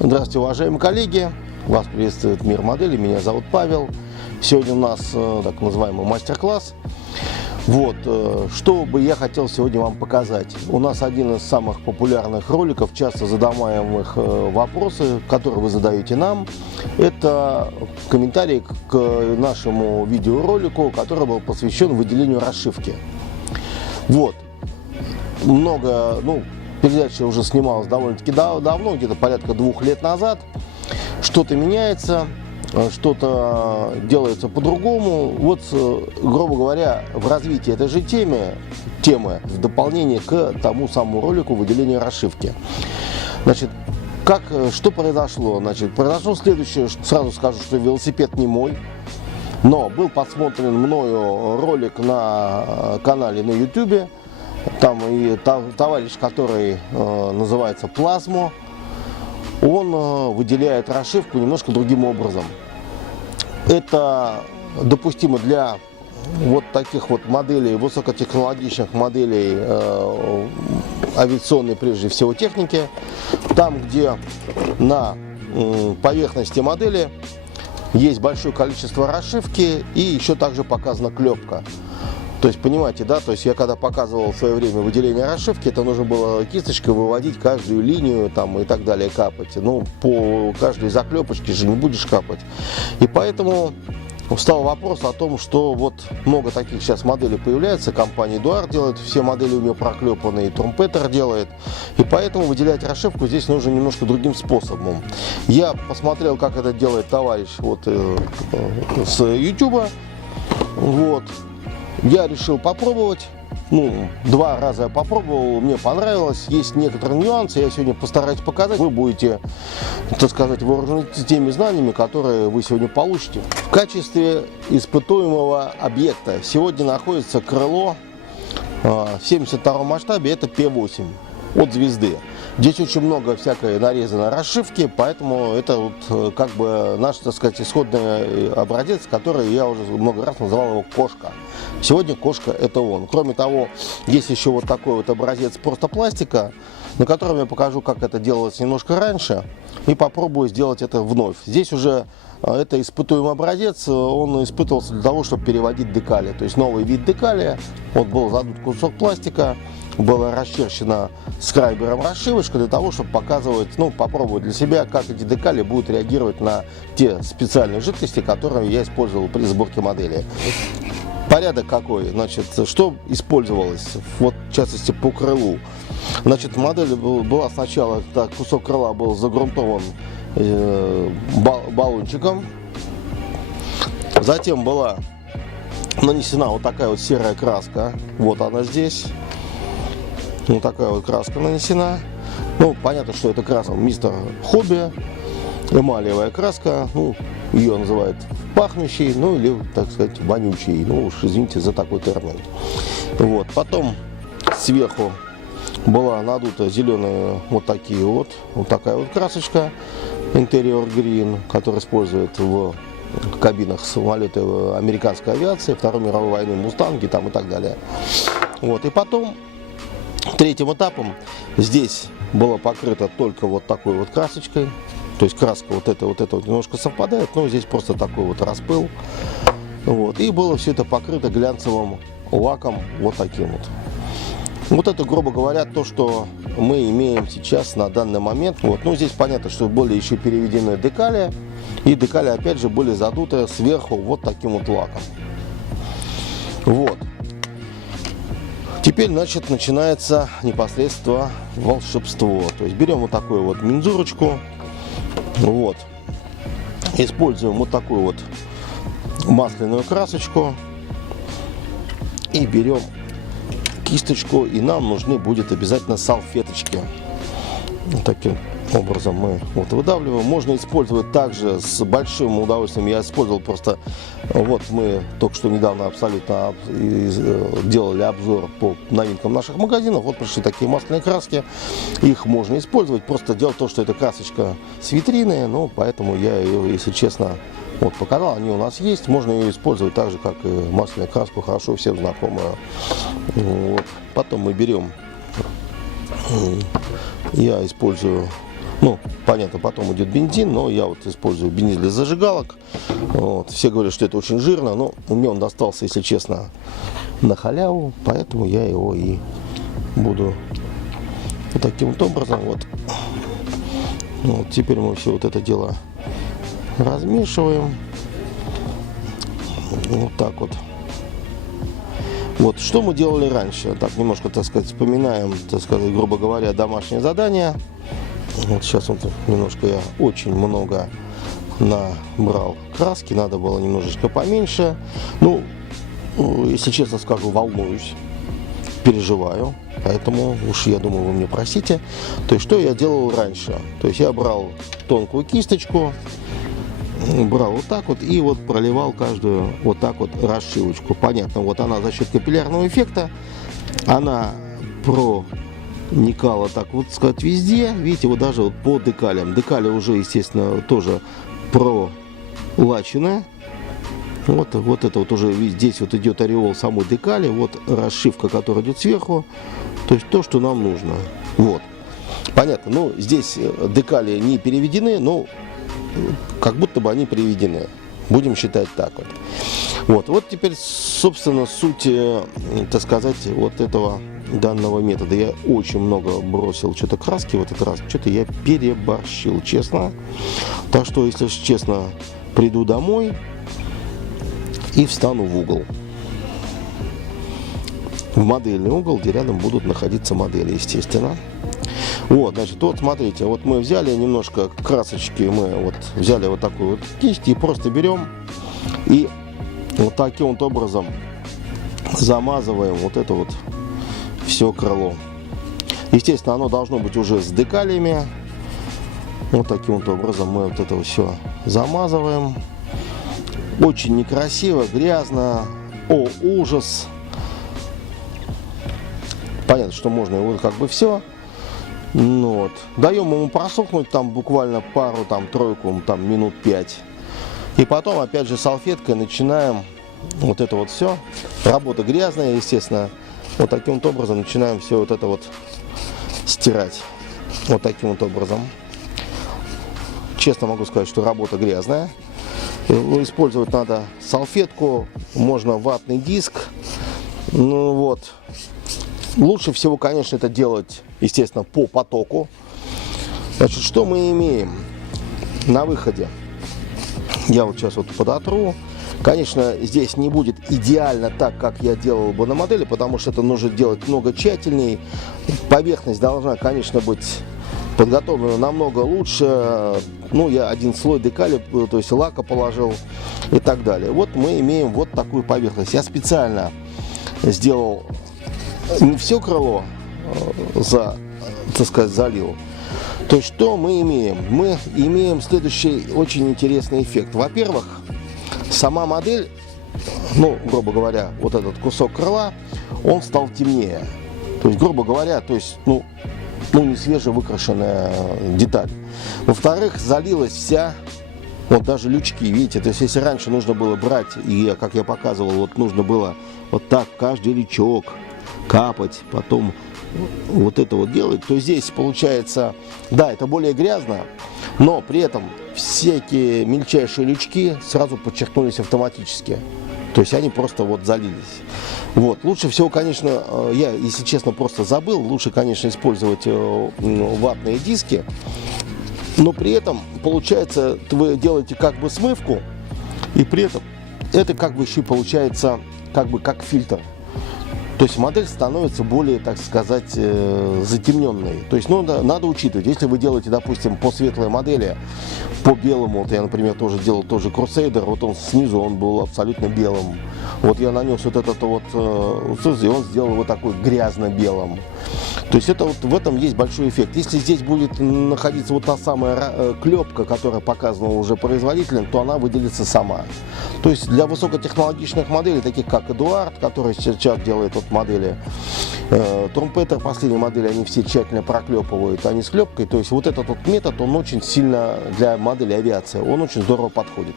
Здравствуйте, уважаемые коллеги! Вас приветствует Мир Модели, меня зовут Павел. Сегодня у нас так называемый мастер-класс. Вот, что бы я хотел сегодня вам показать. У нас один из самых популярных роликов, часто задаваемых вопросы, которые вы задаете нам, это комментарий к нашему видеоролику, который был посвящен выделению расшивки. Вот, передача уже снималась довольно-таки давно, где-то порядка 2 лет назад. Что-то меняется, что-то делается по-другому. Вот, грубо говоря, в развитии этой же темы, в дополнение к тому самому ролику выделения расшивки. Значит, что произошло? Значит, произошло следующее. Сразу скажу, что велосипед не мой. Но был подсмотрен мною ролик на канале на YouTube. Там и товарищ, который называется Плазмо, он выделяет расшивку немножко другим образом. Это допустимо для вот таких вот моделей, высокотехнологичных моделей авиационной, прежде всего, техники. Там, где на поверхности модели есть большое количество расшивки и еще также показана клепка. То есть, понимаете, да, то есть я когда показывал в свое время выделение расшивки, это нужно было кисточкой выводить каждую линию там и так далее, капать. Ну, по каждой заклепочке же не будешь капать. И поэтому встал вопрос о том, что вот много таких сейчас моделей появляется, компания Eduard делает все модели у нее проклепанные, Trumpeter делает, и поэтому выделять расшивку здесь нужно немножко другим способом. Я посмотрел, как это делает товарищ с YouTube, вот. Я решил попробовать, 2 раза я попробовал, мне понравилось, есть некоторые нюансы, я сегодня постараюсь показать, вы будете, так сказать, вооружены теми знаниями, которые вы сегодня получите. В качестве испытуемого объекта сегодня находится крыло в 72 масштабе, это P8 от звезды. Здесь очень много всякой нарезанной расшивки, поэтому это вот как бы наш, так сказать, исходный образец, который я уже много раз называл его кошка. Сегодня кошка это он. Кроме того, есть еще вот такой вот образец просто пластика, на котором я покажу, как это делалось немножко раньше, и попробую сделать это вновь. Здесь уже это испытуемый образец, он испытывался для того, чтобы переводить декали, то есть новый вид декали. Вот был задут кусок пластика, была расчерчена скрайбером расшивочка для того, чтобы показывать, попробовать для себя, как эти декали будут реагировать на те специальные жидкости, которые я использовал при сборке модели. Порядок какой? Значит, что использовалось, вот в частности по крылу. Значит, модель была сначала, кусок крыла был загрунтован баллончиком, затем была нанесена вот такая вот серая краска, вот она здесь. Вот такая вот краска нанесена. Понятно, что это краска мистер Хобби, эмалиевая краска. Ее называют пахнущей, или, так сказать, вонючей. Уж извините за такой термин. Вот. Потом сверху была надута зеленая вот такая вот красочка Interior Green, которую используют в кабинах самолета американской авиации, Второй мировой войны, Мустанги там и так далее. Вот. И потом третьим этапом здесь было покрыто только вот такой вот красочкой. То есть краска вот эта немножко совпадает, но здесь просто такой вот распыл. Вот. И было все это покрыто глянцевым лаком вот таким вот. Вот это, грубо говоря, то, что мы имеем сейчас на данный момент. Вот. Здесь понятно, что были еще переведены декали. И декали опять же были задуты сверху вот таким вот лаком. Вот. Теперь, значит, начинается непосредственно волшебство. То есть берем вот такую вот мензурочку, вот, используем вот такую вот масляную красочку и берем кисточку, и нам нужны будет обязательно салфеточки. Вот таким образом мы выдавливаем. Можно использовать также с большим удовольствием. Я использовал просто, мы только что недавно абсолютно делали обзор по новинкам наших магазинов. Вот пришли такие масляные краски. Их можно использовать. Просто дело в том, что это красочка с витрины, поэтому я ее, если честно, показал. Они у нас есть. Можно ее использовать так же, как и масляную краску, хорошо всем знакомую. Вот. Потом мы берем, я использую Ну, понятно, потом идет бензин, но я вот использую бензин для зажигалок. Вот. Все говорят, что это очень жирно, но мне он достался, если честно, на халяву, поэтому я его и буду вот таким вот образом. Вот теперь мы все вот это дело размешиваем. Вот так вот. Вот, что мы делали раньше? Так, немножко, так сказать, вспоминаем, так сказать, грубо говоря, домашнее задание. Вот сейчас вот немножко я очень много набрал краски, надо было немножечко поменьше. Ну, если честно скажу, волнуюсь, переживаю, поэтому уж я думаю, вы мне простите. То есть, что я делал раньше? То есть, я брал тонкую кисточку, брал вот так вот и вот проливал каждую вот так вот расшивочку. Понятно, вот она за счет капиллярного эффекта, она проникала так вот сказать везде. Видите, вот даже вот по декалям. Декали уже, естественно, тоже пролачены. Вот это вот уже здесь вот идет ореол самой декали. Вот расшивка, которая идет сверху. То есть то, что нам нужно. Вот. Понятно. Ну, здесь декали не переведены, но как будто бы они переведены. Будем считать так вот. Вот теперь, собственно, суть, так сказать, вот этого данного метода. Я очень много бросил что-то краски в этот раз. Что-то я переборщил, честно. Так что, если честно, приду домой и встану в угол. В модельный угол, где рядом будут находиться модели, естественно. Вот, значит, вот смотрите, вот мы взяли немножко красочки, мы вот взяли вот такую вот кисть и просто берем и вот таким вот образом замазываем вот это вот все крыло. Естественно, оно должно быть уже с декалями. Вот таким вот образом мы вот это все замазываем. Очень некрасиво, грязно. О, ужас. Понятно, что можно его как бы все. Ну вот. Даем ему просохнуть там буквально пару, там, тройку, там, минут 5. И потом опять же салфеткой начинаем вот это вот все. Работа грязная, естественно. Вот таким вот образом начинаем все вот это вот стирать. Вот таким вот образом. Честно могу сказать, что работа грязная. Использовать надо салфетку, можно ватный диск. Ну вот. Лучше всего, конечно, это делать, естественно, по потоку. Значит, что мы имеем на выходе? Я вот сейчас вот подотру. Конечно, здесь не будет идеально так, как я делал бы на модели, потому что это нужно делать много тщательней. Поверхность должна, конечно, быть подготовлена намного лучше. Ну, я один слой декали, то есть лака положил и так далее. Вот мы имеем вот такую поверхность. Я специально сделал не все крыло, так сказать, залил. То есть, что мы имеем? Мы имеем следующий очень интересный эффект. Во-первых, сама модель, ну, грубо говоря, вот этот кусок крыла, он стал темнее. То есть, грубо говоря, то есть, ну не свежевыкрашенная деталь. Во-вторых, залилась вся, вот даже лючки, видите, то есть, если раньше нужно было брать, и, как я показывал, вот нужно было вот так каждый лючок капать, потом вот это вот делать, то здесь получается, да, это более грязно, но при этом всякие мельчайшие лючки сразу подчеркнулись автоматически. То есть они просто вот залились. Вот. Лучше всего, конечно, я, если честно, просто забыл, лучше, конечно, использовать ватные диски, но при этом, получается, вы делаете как бы смывку, и при этом это как бы еще получается как бы как фильтр. То есть модель становится более, так сказать, затемненной. То есть, ну, надо учитывать, если вы делаете, допустим, по светлой модели, по белому, вот я, например, тоже делал тоже Crusader, вот он снизу, он был абсолютно белым. Вот я нанес вот этот вот, и он сделал вот такой грязно-белым. То есть это вот в этом есть большой эффект. Если здесь будет находиться вот та самая клепка, которая показана уже производителем, то она выделится сама. То есть для высокотехнологичных моделей, таких как Эдуард, который сейчас делает вот модели, Трумпетер, последние модели, они все тщательно проклепывают, они с клепкой. То есть вот этот вот метод, он очень сильно для модели авиации, он очень здорово подходит.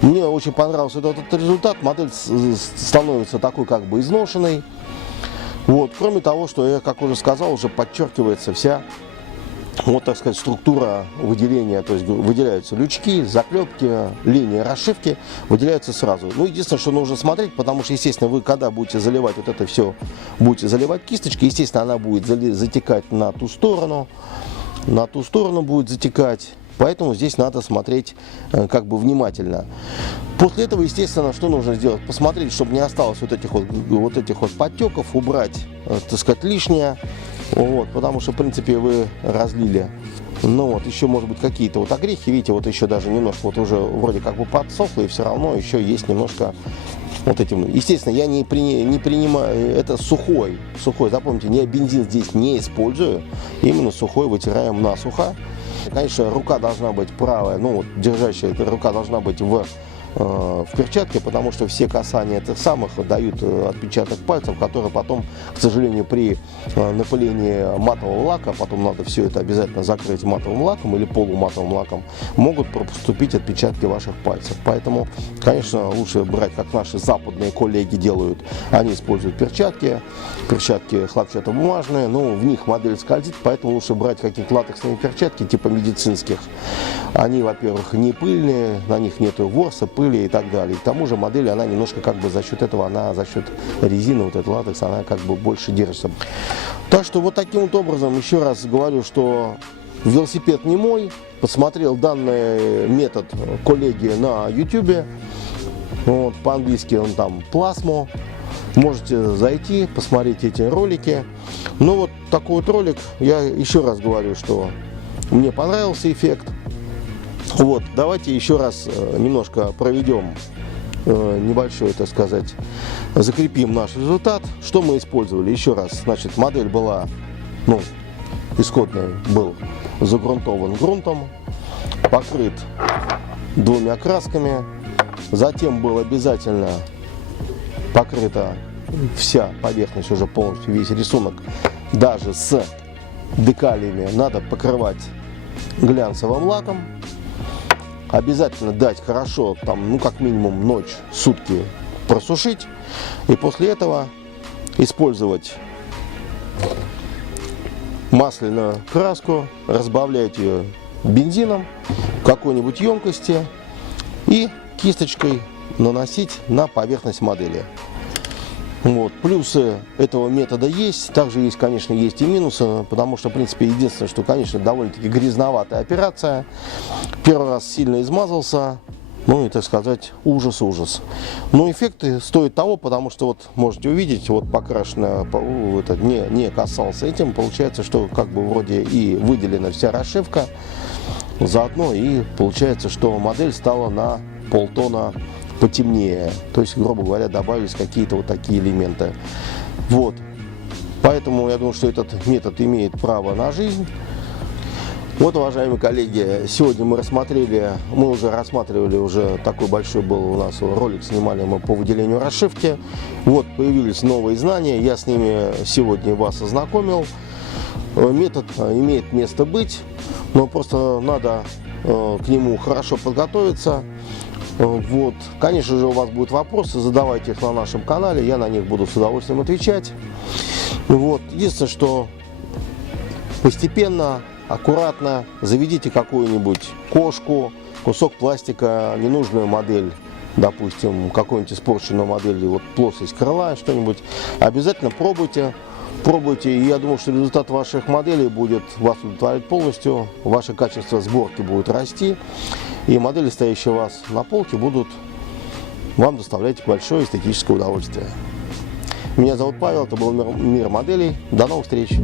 Мне очень понравился этот результат. Модель становится такой как бы изношенной. Вот. Кроме того, что я, как уже сказал, уже подчеркивается вся Вот, так сказать, структура выделения, то есть выделяются лючки, заклепки, линии расшивки, выделяются сразу. Ну, единственное, что нужно смотреть, потому что, естественно, вы когда будете заливать вот это все, будете заливать кисточкой, естественно, она будет затекать на ту сторону будет затекать. Поэтому здесь надо смотреть как бы внимательно. После этого, естественно, что нужно сделать? Посмотреть, чтобы не осталось вот этих вот подтеков, убрать, так сказать, лишнее. Вот, потому что, в принципе, вы разлили. Ну вот, еще, может быть, какие-то вот огрехи, видите, вот еще даже немножко, вот уже вроде как бы подсохло, и все равно еще есть немножко вот этим. Естественно, я не принимаю, это сухой, запомните, я бензин здесь не использую, именно сухой вытираем насухо. Конечно, рука должна быть правая, ну вот, держащая, эта рука должна быть в перчатке, потому что все касания этих самых дают отпечаток пальцев, который потом, к сожалению, при напылении матового лака, потом надо все это обязательно закрыть матовым лаком или полуматовым лаком, могут проступить отпечатки ваших пальцев. Поэтому, конечно, лучше брать, как наши западные коллеги делают. Они используют перчатки хлопчатобумажные, но в них модель скользит, поэтому лучше брать какие-то латексные перчатки типа медицинских. Они, во-первых, не пыльные, на них нету ворса, пыли и так далее. К тому же модель, она немножко как бы за счет этого, за счет резины, вот этот латекс, она как бы больше держится. Так что вот таким вот образом, еще раз говорю, что велосипед не мой. Посмотрел данный метод коллеги на YouTube. Вот, по-английски он там Plasmo. Можете зайти, посмотреть эти ролики. Ну вот такой вот ролик, я еще раз говорю, что мне понравился эффект. Вот, давайте еще раз немножко проведем небольшой, так сказать, закрепим наш результат. Что мы использовали? Еще раз, значит, модель была, ну, исходный был загрунтован грунтом, покрыт двумя красками, затем был обязательно покрыта вся поверхность, уже полностью весь рисунок, даже с декалями надо покрывать глянцевым лаком. Обязательно дать хорошо, там, ну как минимум ночь, сутки просушить. И после этого использовать масляную краску, разбавлять ее бензином в какой-нибудь емкости и кисточкой наносить на поверхность модели. Вот. Плюсы этого метода есть, также есть, конечно, есть и минусы, потому что, в принципе, единственное, что, конечно, довольно-таки грязноватая операция. Первый раз сильно измазался, ну и, так сказать, ужас-ужас. Но эффекты стоят того, потому что, вот, можете увидеть, вот покрашенное, это не касался этим, получается, что как бы вроде и выделена вся расшивка, заодно и получается, что модель стала на полтона потемнее, то есть, грубо говоря, добавились какие-то вот такие элементы. Вот, поэтому я думаю, что этот метод имеет право на жизнь. Вот, уважаемые коллеги, сегодня мы уже рассматривали, уже такой большой был у нас ролик, снимали мы по выделению расшивки. Вот, появились новые знания, я с ними сегодня вас ознакомил. Метод имеет место быть, но просто надо к нему хорошо подготовиться. Вот. Конечно же, у вас будут вопросы, задавайте их на нашем канале, я на них буду с удовольствием отвечать. Вот. Единственное, что постепенно, аккуратно заведите какую-нибудь кошку, кусок пластика, ненужную модель, допустим, какую-нибудь испорченную модель, вот плоскость крыла, что-нибудь. Обязательно пробуйте, и я думаю, что результат ваших моделей будет вас удовлетворять полностью, ваше качество сборки будет расти. И модели, стоящие у вас на полке, будут вам доставлять большое эстетическое удовольствие. Меня зовут Павел, это был Мир моделей. До новых встреч!